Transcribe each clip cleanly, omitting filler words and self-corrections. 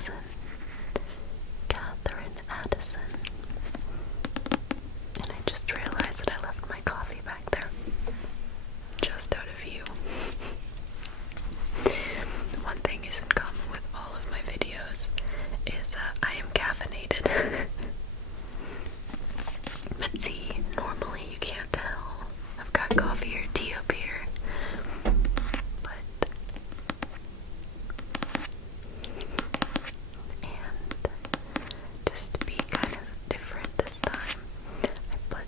Addison. Catherine Addison. And I just realized that I left my coffee back there. Just out of view. One thing is in common with all of my videos is I am caffeinated. But see, normally you can't tell. I've got coffee or tea up here. And just to be kind of different this time, I put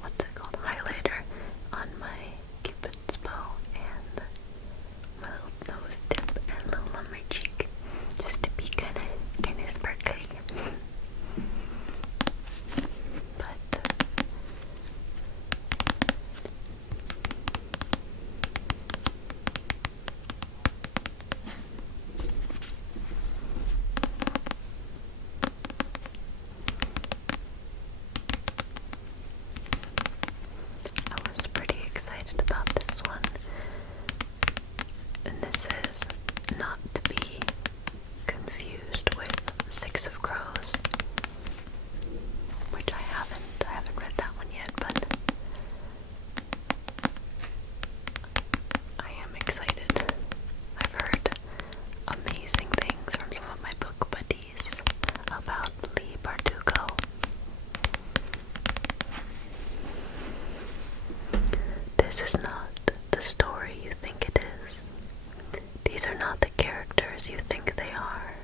what's it called? Highlighter on my cupid's bow and my little nose tip and a little on my cheek, just to be kind of sparkly. But I was pretty excited about this one, and this is not to be confused with Six of Crows, which I haven't read that one yet, but I am excited. I've heard amazing things from some of my book buddies about Lee Bardugo. This is not the story you think it is. These are not the characters you think they are.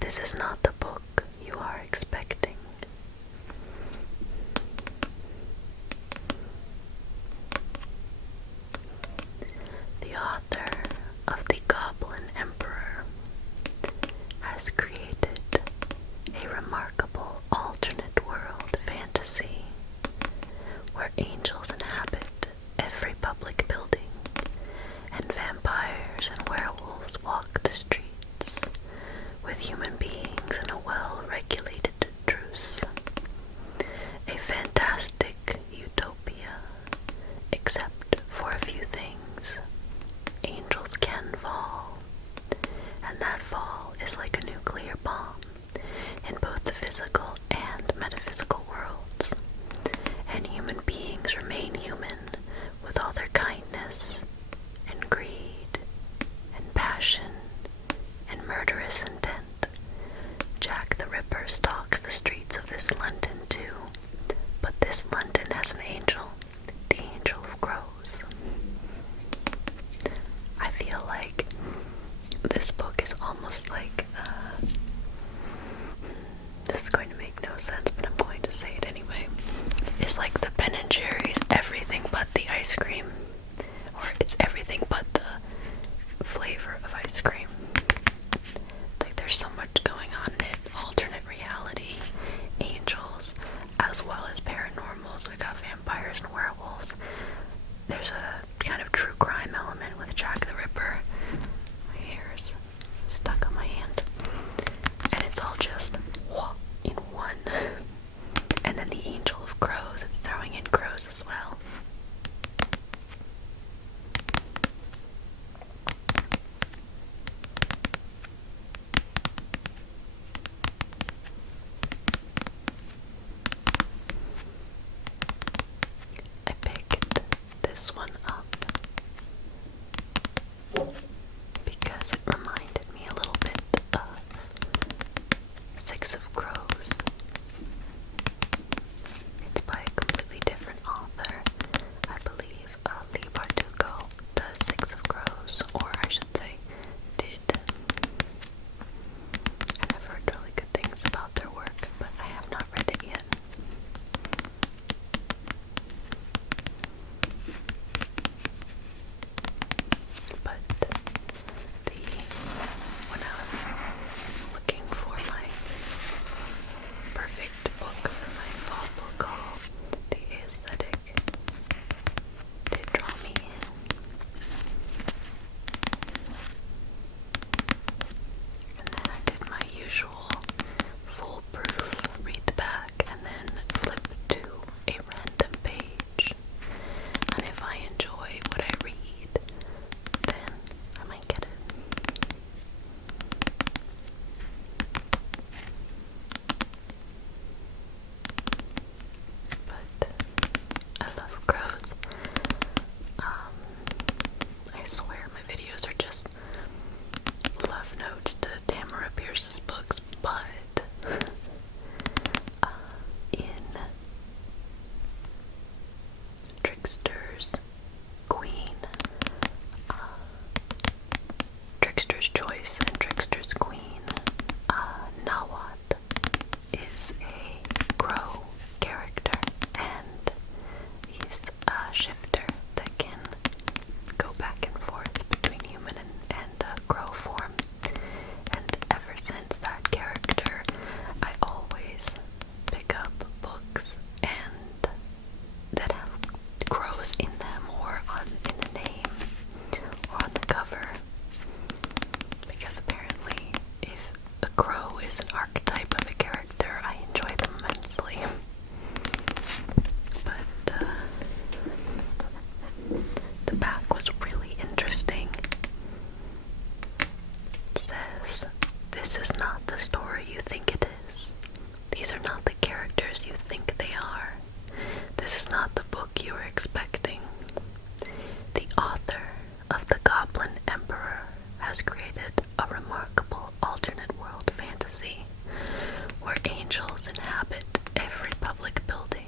This is not the book you are expecting. The author of the Goblin Emperor has created a remarkable alternate world fantasy where angels inhabit every public building and vampires and werewolves walk the streets with human beings in a well-regulated truce. A fantastic utopia, except for a few things. Angels can fall, and that fall is like a nuclear bomb in both the physical and metaphysical worlds, and human beings remain human with all their kindness and greed and passion and murderous intent. Jack the Ripper stalks the streets of this London too, but this London has an angel, the Angel of Crows. I feel like this book is almost like, this is going to make no sense, but I'm going to say it anyway. It's like the Ben & Jerry's everything but the ice cream, or it's everything but the flavor of ice cream. Like there's so much going on in it. Alternate reality, angels, as well as paranormal. So we got vampires and werewolves. There's a kind of true crime element with Jack the Ripper. My hair is stuck on my hand. And it's all just in one. And then the Angel of Crows, it's throwing in crows as well. Beast and Trickster's queen, Nawat, is a crow character, and he's a shifter that can go back and forth between human and crow form. And ever since that character, I always pick up books and that have crows in them, or in the name, or on the cover, because apparently if a crow is an archetype of a character, I enjoy them immensely. But the back was really interesting. It says, "This is not the story you think it is. These are not the characters you think they are. This is not the book you are expecting. The author of the Goblin Emperor has created a remarkable alternate world fantasy where angels inhabit every public building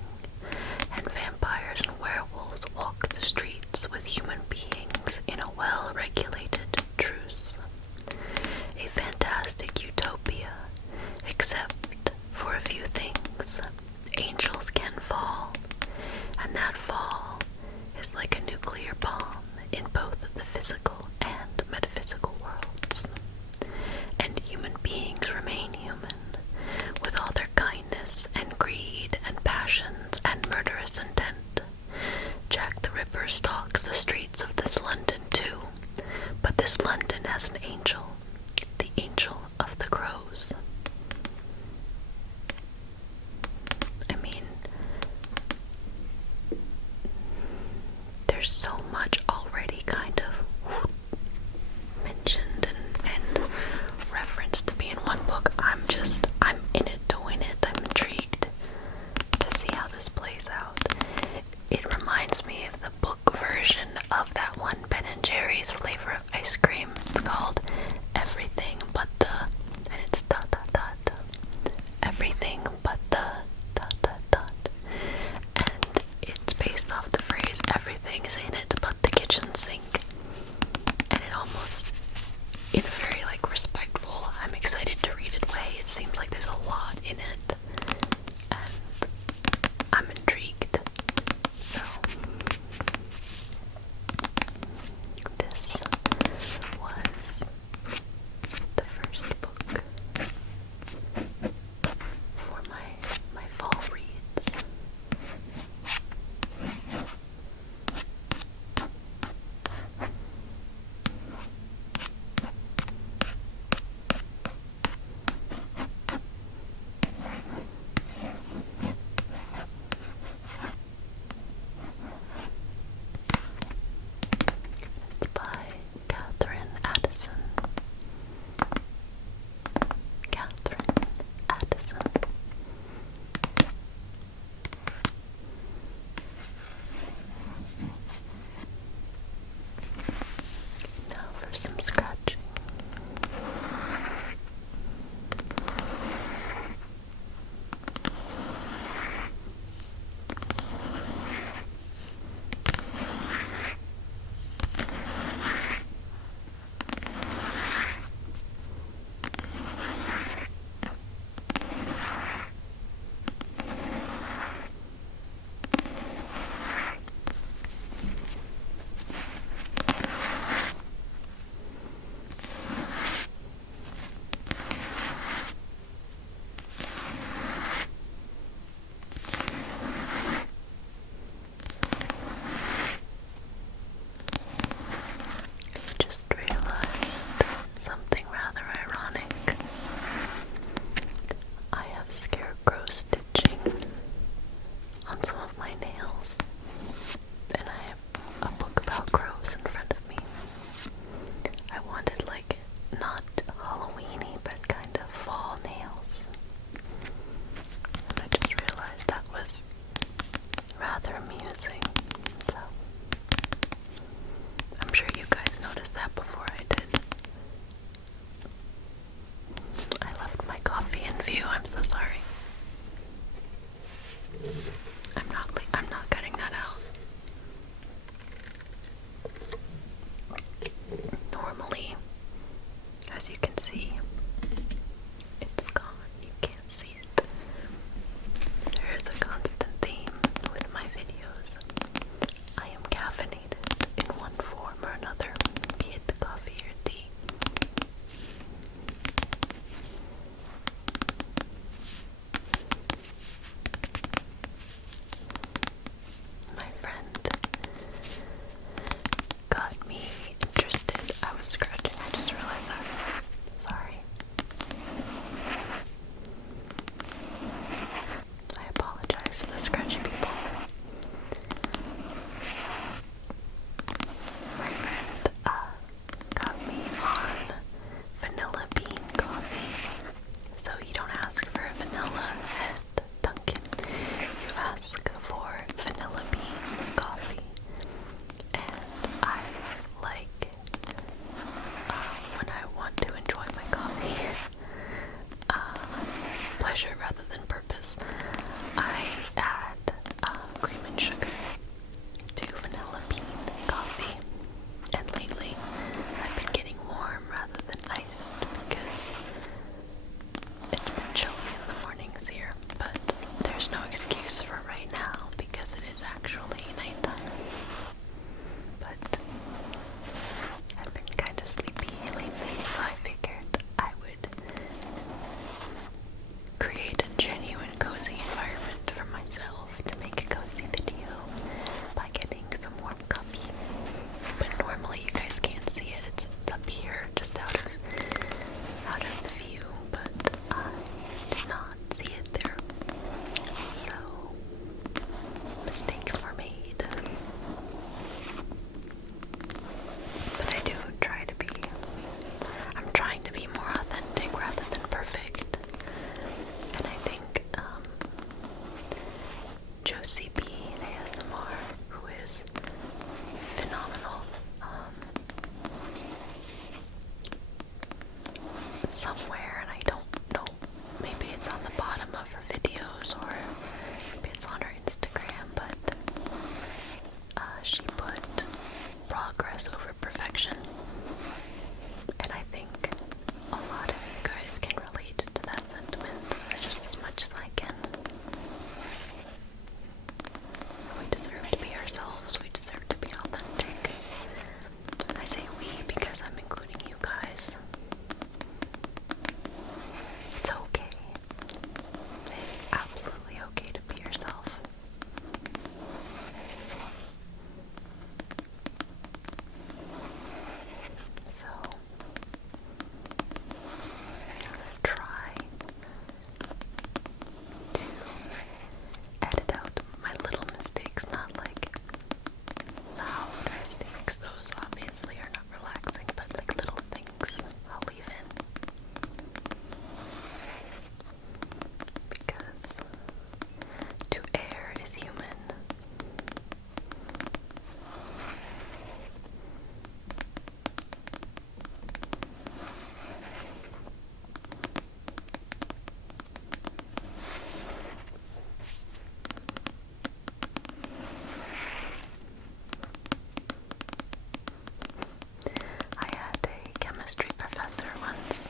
and vampires and werewolves walk the streets with human beings in a well-regulated truce. A fantastic utopia, except for a few things. Angels can fall, and that fall is like a nuclear bomb in both the physical and metaphysical worlds. And human beings remain human, with all their kindness and greed and passions and murderous intent. Jack the Ripper stalks the streets of this London too, but this London has an angel, the angel of the crows." I mean, there's so much already kind of mentioned and referenced to be in one book. I'm in it to win it. I'm intrigued to see how this plays out. It reminds me of the book version of that one Ben & Jerry's flavor of ice cream. It's called Everything But the just out of the view, but I did not see it there. So mistakes were made. But I do try to be, I'm trying to be more authentic rather than perfect. And I think Josie B. ASMR, who is phenomenal, somewhere, and I don't know, maybe it's on the bottom of her videos or maybe it's on her Instagram, but she put progress over perfection, and I think a lot of you guys can relate to that sentiment just as much as I can. We deserve to be ourselves, we deserve to be authentic, and I say we because I'm including you guys. It's okay. It is absolutely okay to be yourself. So, I'm going to try to edit out my little mistakes, not like loud mistakes. Those obviously are not relaxing, but like little things I'll leave in. Because to err is human. I had a chemistry professor once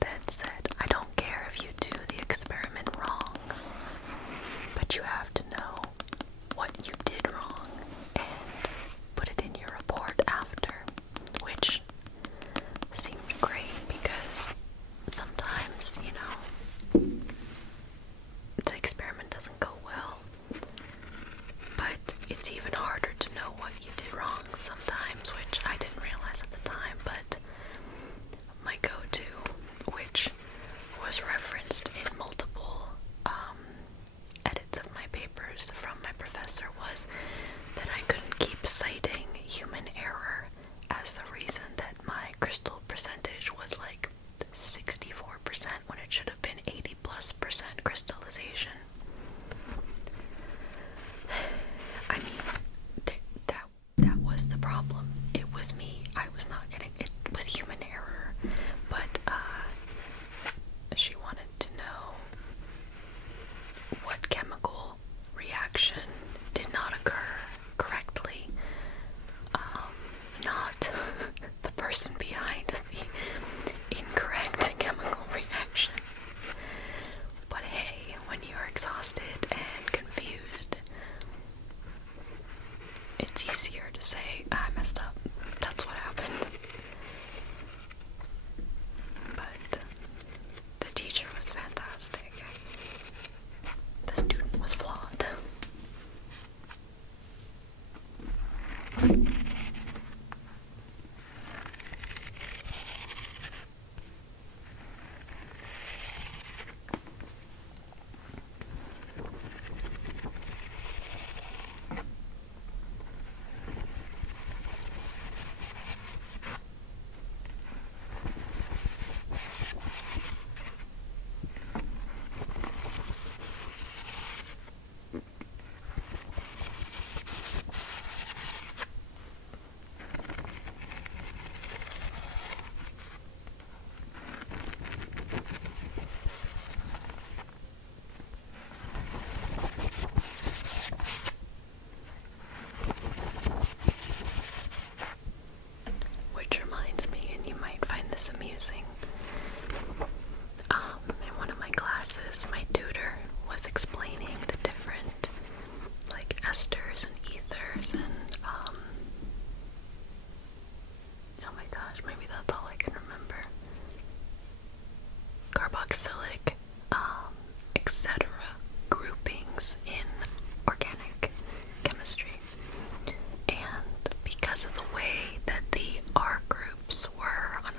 that said, I don't care if you do the experiment wrong, but you have to know what you did wrong and put it in your report after, which seemed great because sometimes, you know, the experiment doesn't go well, but it's even harder to know what you did wrong sometimes, which I didn't realize at the time, but my go-to, which was referenced in multiple edits of my papers from my professor, was that I couldn't keep citing human error as the reason that my crystal percentage was like 64% when it should have been 80+% crystallization. I mean, that was the problem. It was me. I was not getting it. Was human error, but she wanted to know what chemical reaction did not occur correctly, not the person behind the incorrect chemical reaction. But hey, when you're exhausted and confused, it's easier to say, I messed up. That's what happened. But the teacher was fantastic. The student was flawed. Which reminds me, and you might find this amusing, in one of my classes, my tutor was explaining the different, like, esters and ethers and, oh my gosh, maybe that's all I can remember. Carboxylic, etc. groupings in organic chemistry. And because of the way that the R groups were on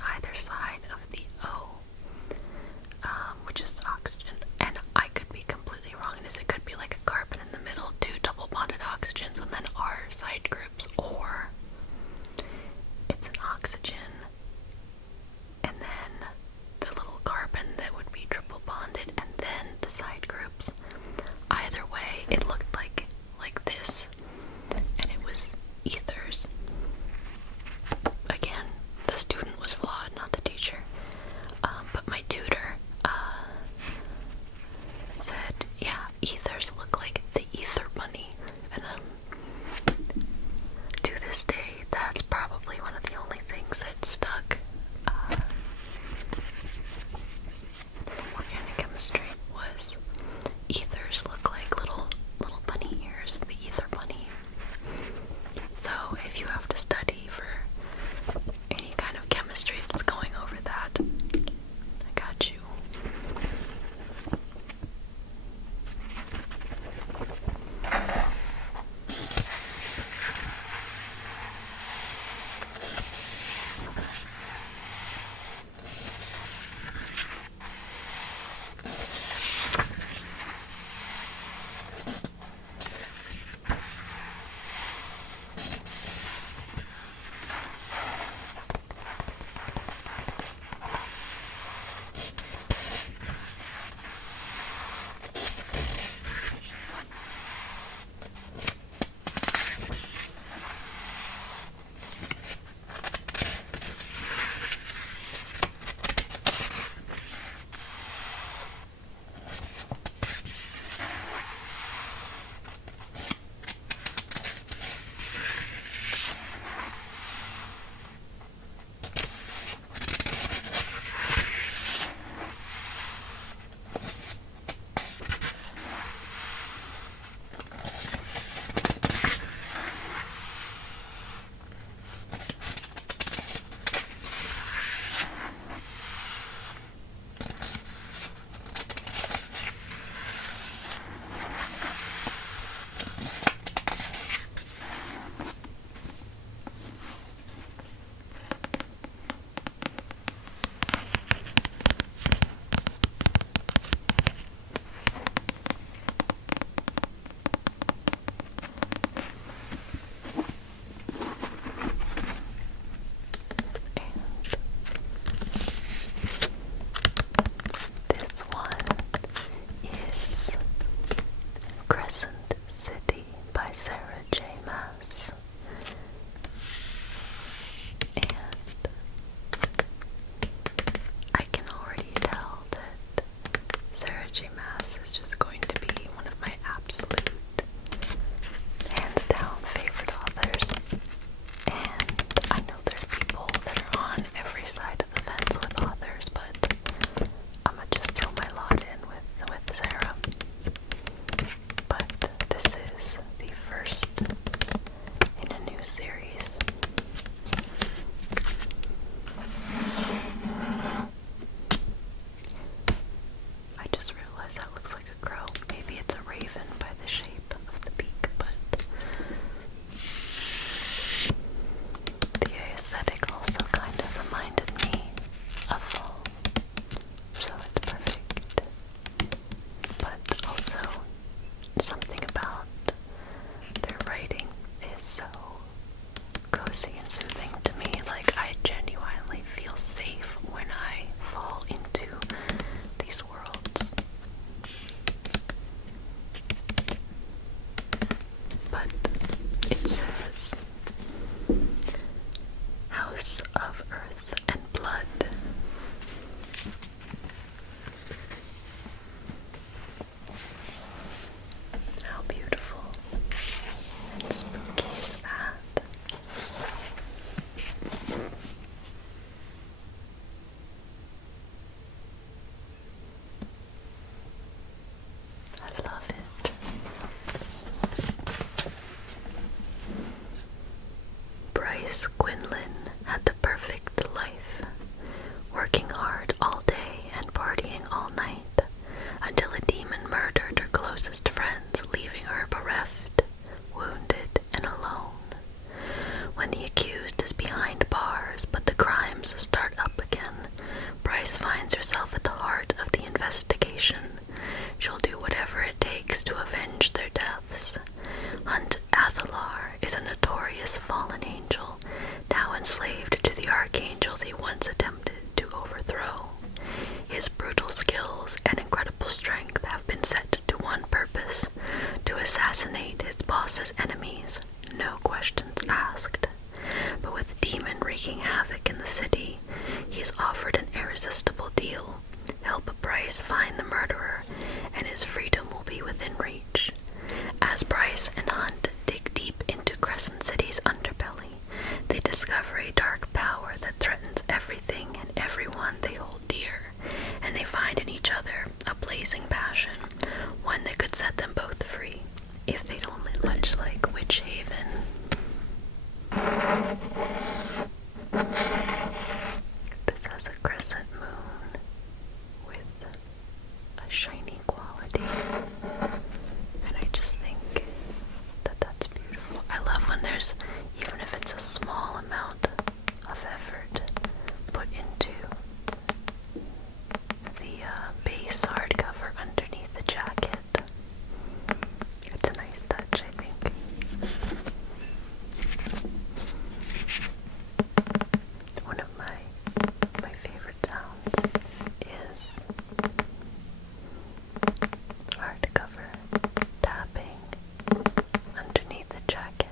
is offered an irresistible deal. Help Bryce find the murderer, and his freedom will be within reach. As Bryce and Hunt dig deep into Crescent City's underbelly, they discover a dark power that threatens everything and everyone they hold dear, and they find in each other a blazing passion, one that could set them both free, if they'd only much like Witch Haven. This has a crescent moon with a shiny quality, and I just think that that's beautiful. I love when there's, even if it's a small amount of effort put into the base hardcover underneath the jacket. It's a nice touch, I think. One of my favorite sounds is hardcover tapping underneath the jacket.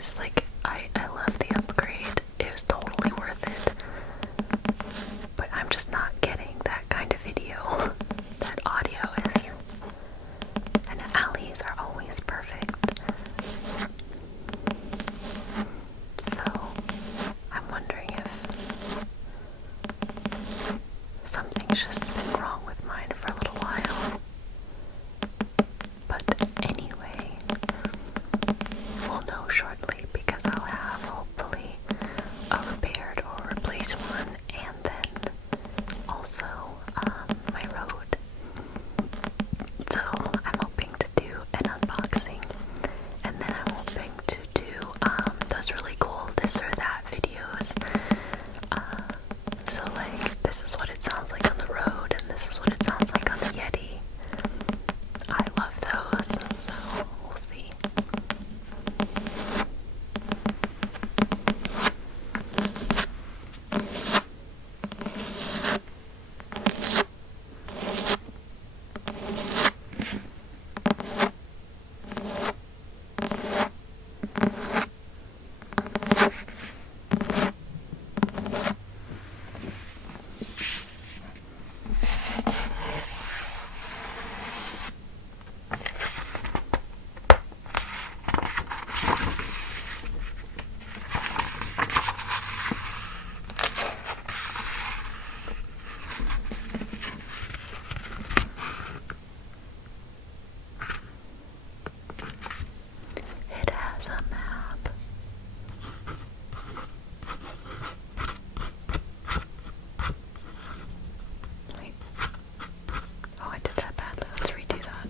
was like, I love the upgrade. It was totally worth it. But I'm just not getting that kind of video that audio is. And the alleys are always perfect. So, I'm wondering if something's just been wrong with mine for a little while. But anyway, we'll know shortly because I'll have hopefully a repaired or replaced one, and then also my road. So I'm hoping to do an unboxing, and then I'm hoping to do those really cool this or that videos. So like, this is what it sounds like on the road, and this is what it sounds like on the Yeti. I love those, so we'll see. It has a map. Wait. Oh, I did that badly. Let's redo that.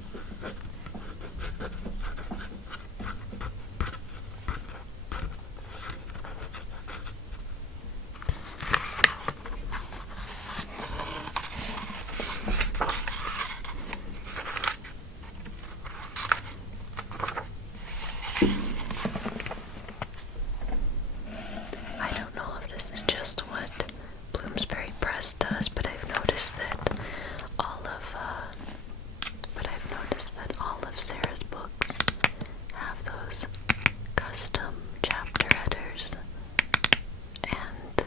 I don't know if this is just what Bloomsbury Press does, but I've noticed that all of Sarah's books have those custom chapter headers, and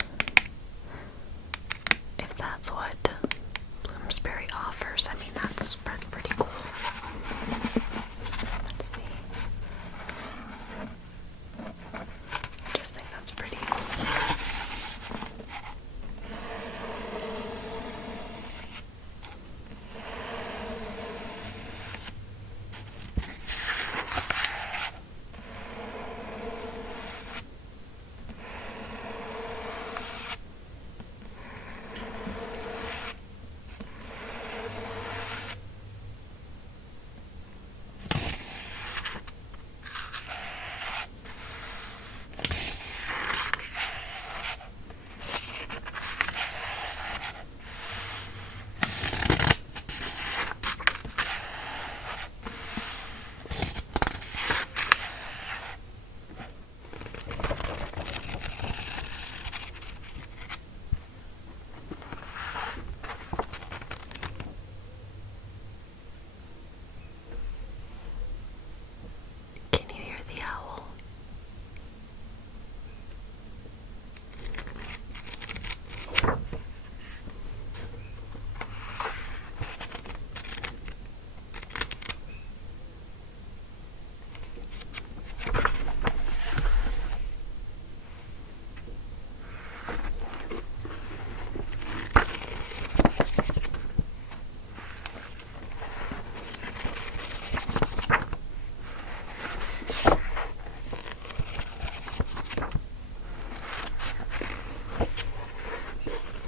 if that's what Bloomsbury offers, I mean, that's pretty cool. Let's see. I just think that's pretty. Can you hear the owl?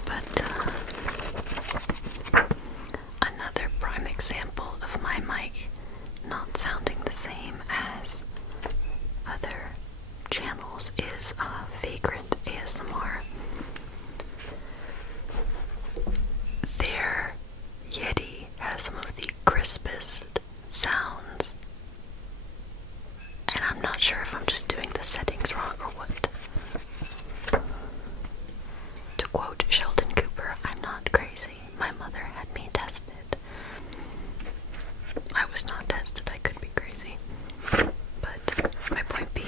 But another prime example of my mic not sounding the same as other channels is Vagrant ASMR. Their Yeti has some of the crispest sounds, and I'm not sure if I'm just doing the settings wrong or what. To quote Sheldon Cooper, I'm not crazy. My mother had me tested. I was not tested. I could be crazy. But my point being,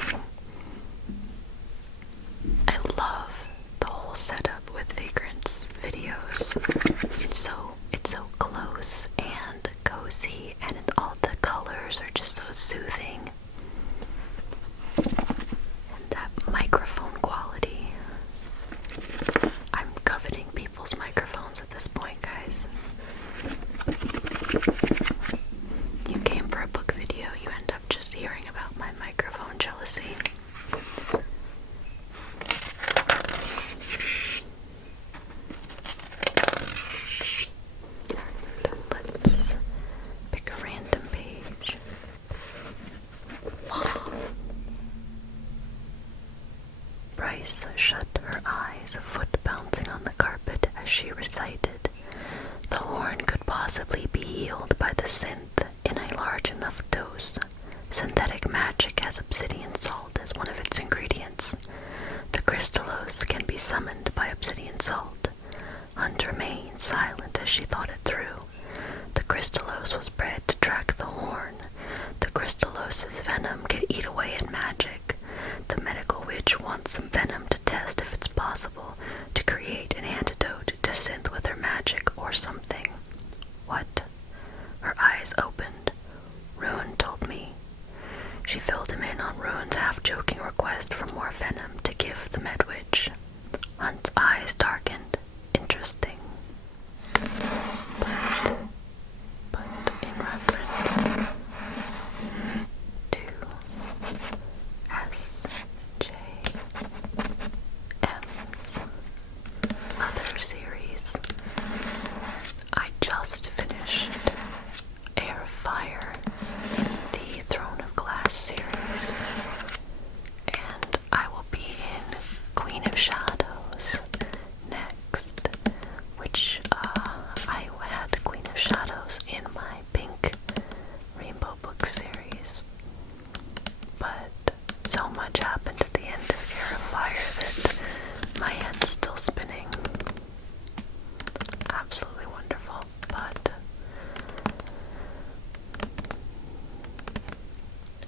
own jealousy. Let's pick a random page. Bryce shut her eyes, a foot bouncing on the carpet as she recited. The horn could possibly be healed by the synth in a large enough dose. Synthetic magic has obsidian salt as one of its ingredients. The crystallos can be summoned by obsidian salt. Hunt remained silent as she thought it through. The crystallos was bred to track the horn. The crystallos's venom can eat away at magic. The medical witch wants some venom to test if it's possible to create an antidote to synth with her magic or something. What? Her eyes opened. Ruin told me. She filled him in on Ruin's half-joking request for more venom to give the medwitch. Hunt's eyes darkened. Interesting. But in reference to SJM's other series, I just finished Air of Fire in the Throne of Glass series, and I will be in Queen of Shadows next, which I had Queen of Shadows in my pink rainbow book series, but so much happened at the end of Air of Fire that my head's still spinning. Absolutely wonderful, but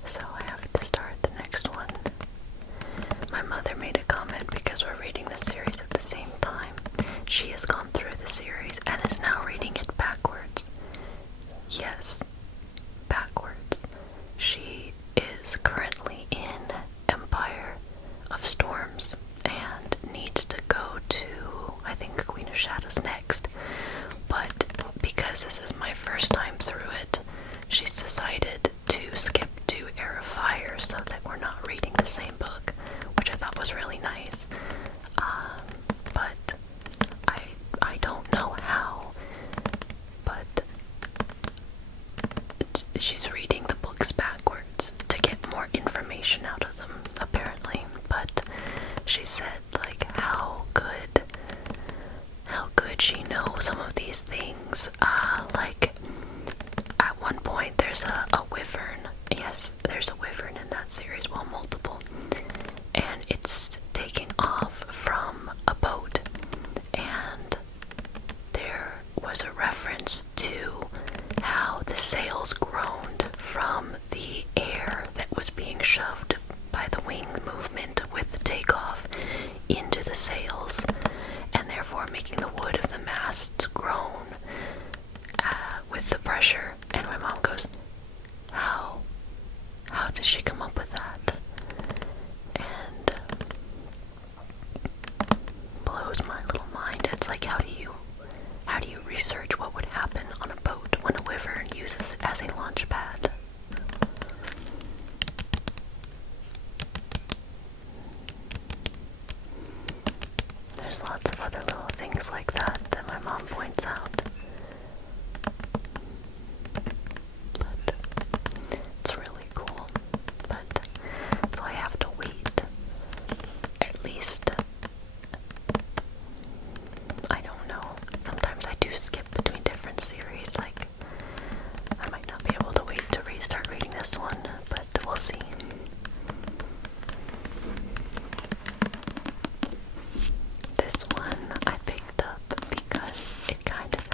so I have to start the next one. My mother made a comment because we're reading the series at the same time. She has gone through the series and is now reading it backwards. Yes, backwards. She is currently in Empire of Storms and needs to go to, I think, Queen of Shadows next. But because this is my first time through it, she's decided to skip to Air of Fire so that we're not reading the same book, which I thought was really nice. But I don't know how, but she's reading the books backwards to get more information out of them, apparently. But she said, like, how could she know some of these things? Like, at one point there's a wyvern. Yes, there's a wyvern in that series, well, multiple. And it's taking off from a boat. And there was a reference to how the sails groaned from the air that was being shoved by the wing movement with the takeoff into the sails, and therefore making the wood of the masts groan with the pressure. And my mom goes, how did she come up with that? And blows my little mind. It's like, how do you research what would happen on a boat when a wyvern uses it as a launch pad? There's lots of other little things like that that my mom points out. But it's really cool. But so I have to wait at least, I don't know. Sometimes I do skip between different series. Like, I might not be able to wait to restart reading this one, but we'll see. This one I picked up because it kind of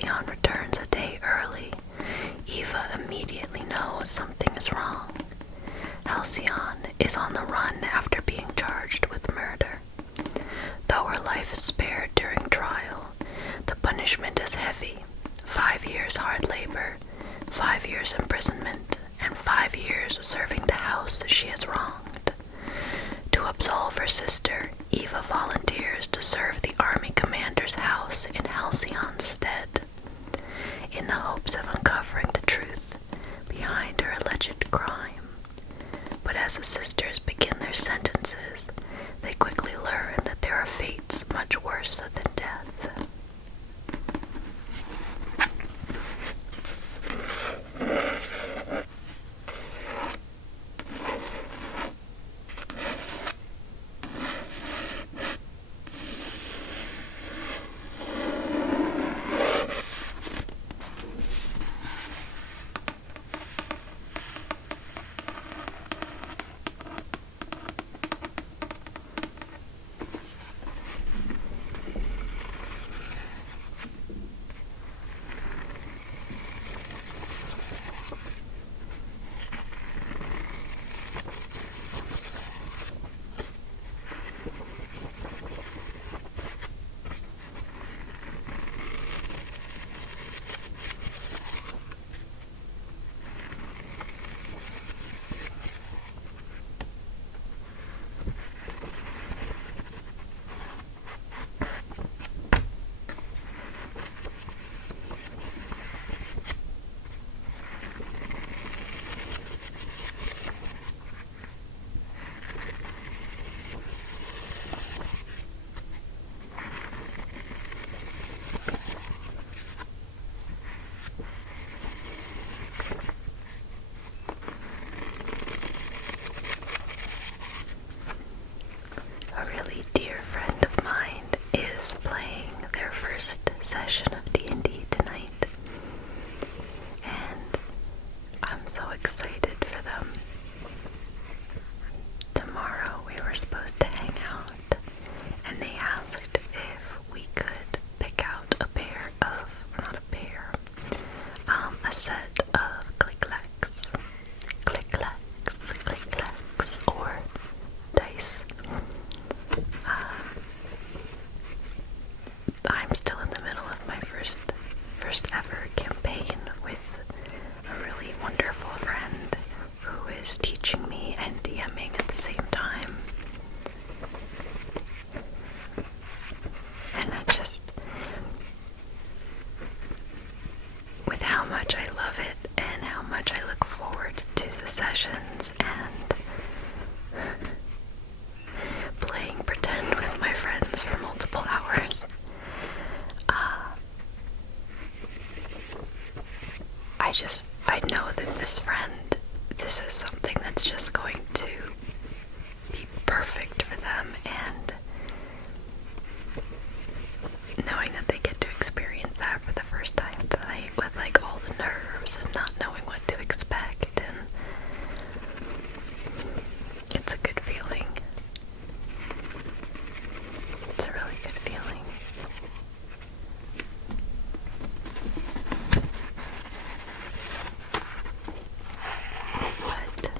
Halcyon returns a day early, Eva immediately knows something is wrong. Halcyon is on the run after being charged with murder. Though her life is spared during trial, the punishment is heavy: 5 years hard labor, 5 years imprisonment, and 5 years serving the house she has wronged. To absolve her sister, Eva volunteers to serve the army commander's house in Halcyon's stead, in the hopes of uncovering the truth behind her alleged crime. But as the sisters begin their sentences, they quickly learn that there are fates much worse than death. A really dear friend of mine is playing their first session of D&D tonight, and I'm so excited for them. Tomorrow we were supposed to hang out, and they asked if we could pick out a pair of, or not a pair, a set of click-clacks, or dice. I'm still in the middle of my first ever campaign with a really wonderful friend who is teaching me and DMing at the same time. And with how much I love it and how much I look forward to the sessions and playing pretend with my friends for multiple hours, I know that this is something that's just going to be perfect for them, and knowing that they get to experience that for the first time tonight with like all the nerves and not knowing what to expect, and it's a good feeling. It's a really good feeling. But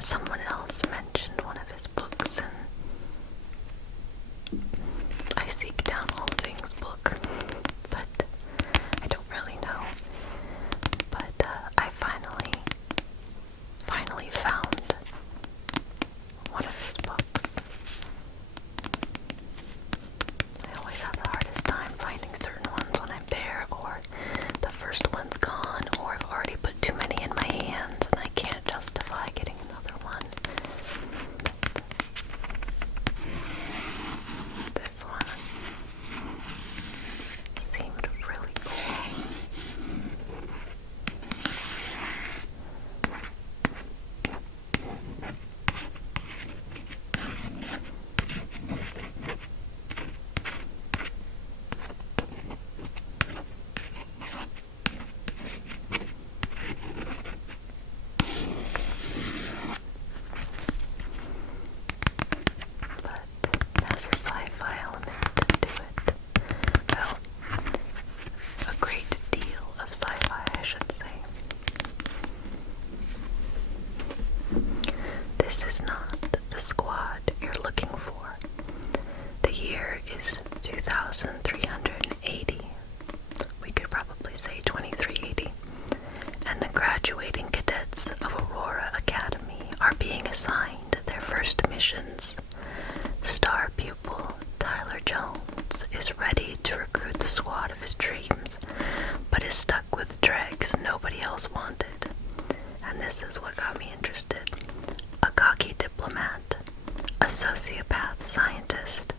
someone else mentioned one of his books, and I seek down all things book, but I don't really know. But I finally found one of his books. I always have the hardest time finding certain ones when I'm there, or the first one's gone, or I've already put too many in my hands and I can't justify getting another one. But this one seemed really cool. But it has a sci-fi element to it. Well, a great deal of sci-fi, I should say. This is not the squad you're looking for. The year is 2380. We could probably say 2380. And the graduating cadets of Aurora Academy are being assigned their first missions. Star pupil Tyler Jones is ready to recruit the squad of his dreams, but is stuck with dregs nobody else wanted. And this is what got me interested. A cocky diplomat, a sociopath scientist,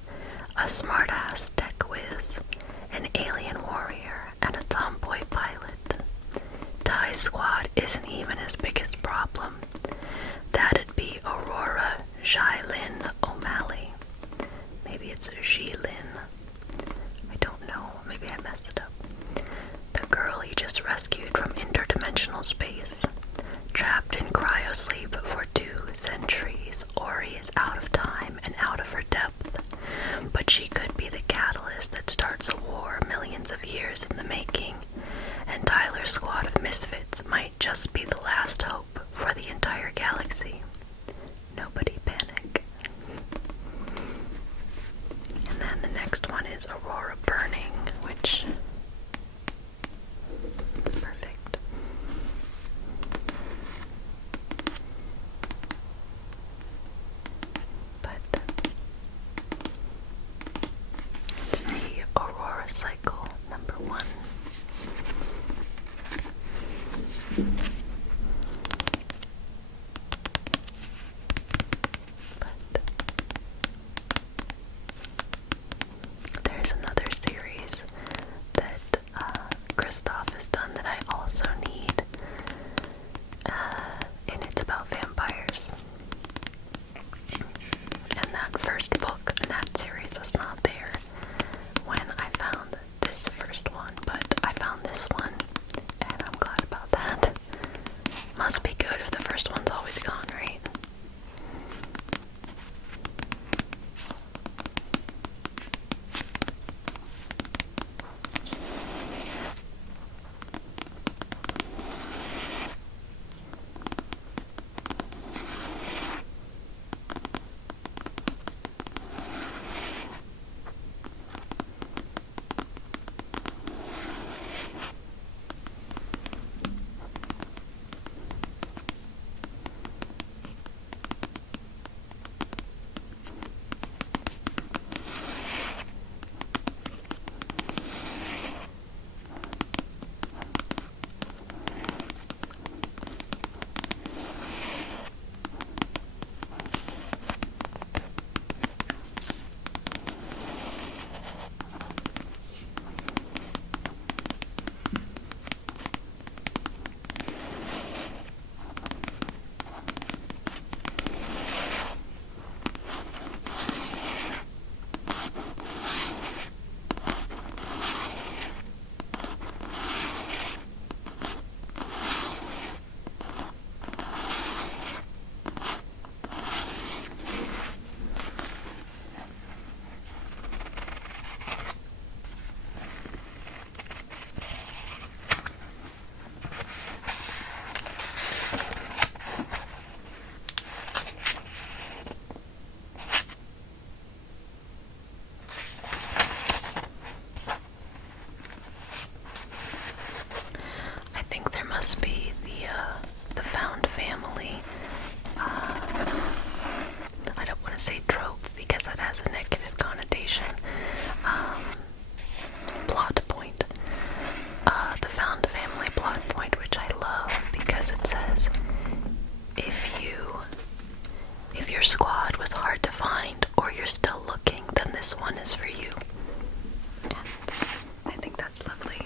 a smartass tech whiz, an alien warrior, and a tomboy pilot. Ty's squad isn't even his biggest problem. That'd be Aurora Jylin O'Malley. Maybe it's Jylin. I don't know. Maybe I messed it up. The girl he just rescued from interdimensional space. Trapped in cryosleep for 2 centuries, Ori is out of time and out of her depth. But she could be the catalyst that starts a war millions of years in the making. And Tyler's squad of misfits might just be the last hope for the entire galaxy. Nobody panic. And then the next one is Aurora Burning, which is perfect. But it's the Aurora Cycle #1. family, I don't want to say trope because that has a negative connotation, plot point. The found family plot point, which I love because it says if your squad was hard to find or you're still looking, then this one is for you. And I think that's lovely.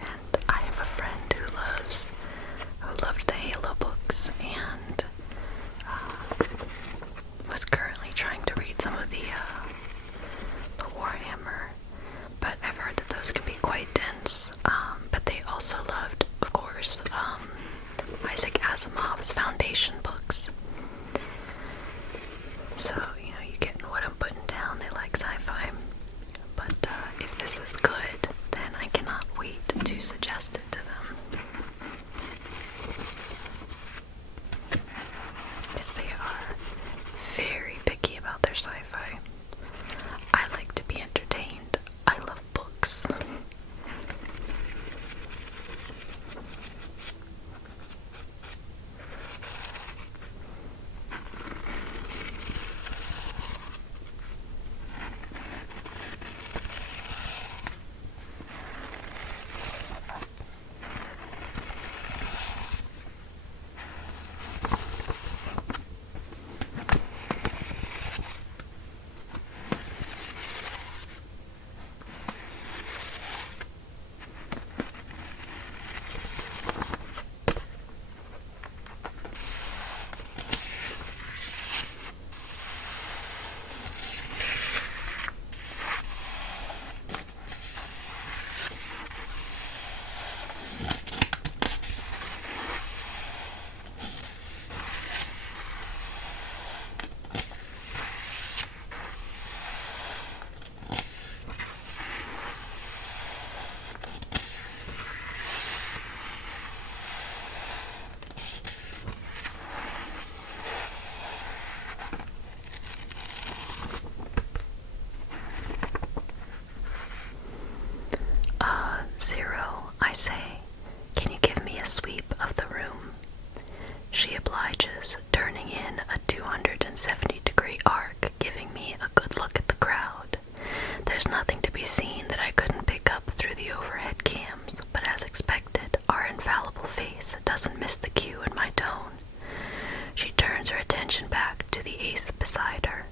And I have a friend who loved the Halo books and was currently trying to read some of the Warhammer, but I've heard that those can be quite dense. But they also loved, of course, Isaac Asimov's Foundation books. So, you're getting what I'm putting down. They like sci-fi. But if this is good, then I cannot wait to suggest it to them. Because they are very picky about their sci-fi. I like to be entertained. I love books. Zero, I say, can you give me a sweep of the room? She obliges, turning in a 270-degree arc, giving me a good look at the crowd. There's nothing to be seen that I couldn't pick up through the overhead cams, but as expected, our infallible face doesn't miss the cue in my tone. She turns her attention back to the ace beside her.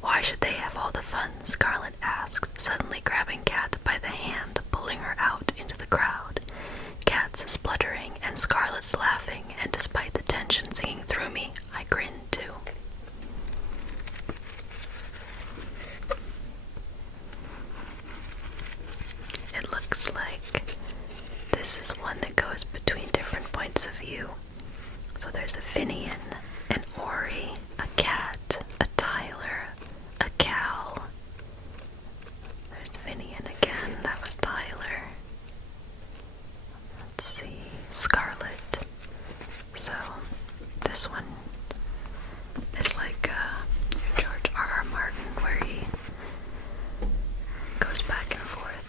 Why should they have all the fun? Scarlet asks, suddenly grabbing Cat by the hand, pulling her out into the crowd. Cat's spluttering and Scarlet's laughing, and despite the tension singing through me, I grin too. It looks like this is one that goes between different points of view. So there's a Finian, an Ori, a Cat, a Tyler, a Cal. There's Finian again, that was Tyler. Let's see, Scarlet. So this one is like George R.R. Martin, where he goes back and forth.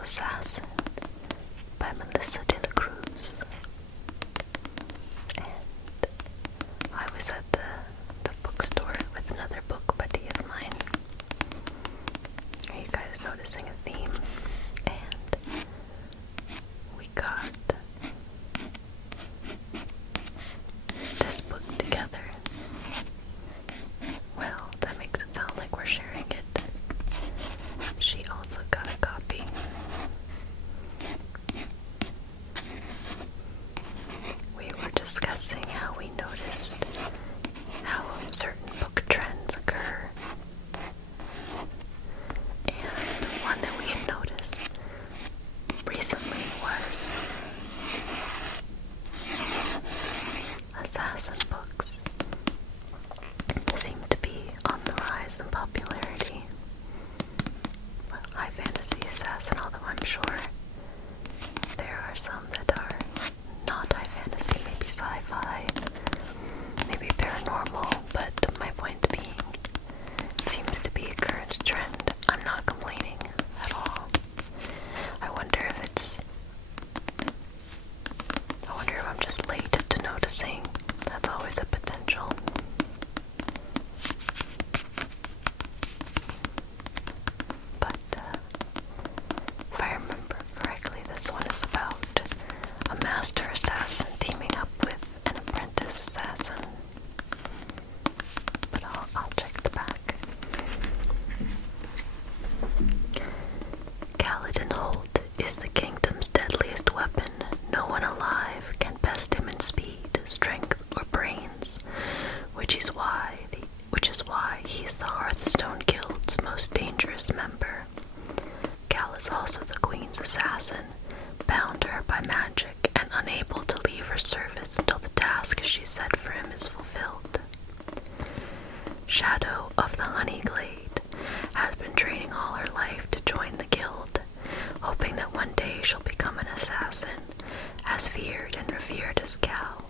Assassin by Melissa de la Cruz. And I was at the bookstore with another book buddy of mine. Are you guys noticing a theme? And we got this book together. Well, that makes it sound like we're sharing it. She also got a copy. by magic and unable to leave her service until the task she set for him is fulfilled. Shadow of the Honeyglade has been training all her life to join the guild, hoping that one day she'll become an assassin, as feared and revered as Cal.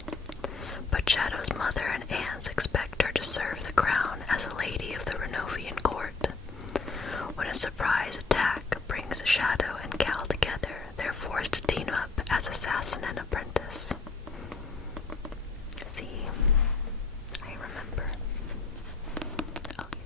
But Shadow's mother and aunts expect her to serve the crown as a lady of the Renovian court. When a surprise attack brings Shadow and Cal together, they're forced to team up as assassin and apprentice. See, I remember. Okay.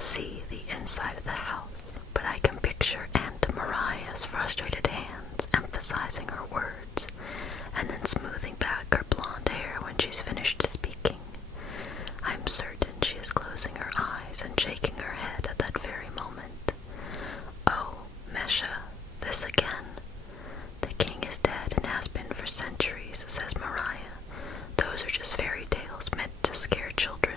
see the inside of the house, but I can picture Aunt Mariah's frustrated hands emphasizing her words and then smoothing back her blonde hair when she's finished speaking. I'm certain she is closing her eyes and shaking her head at that very moment. Oh, Mesha, this again. The king is dead and has been for centuries, says Mariah. Those are just fairy tales meant to scare children.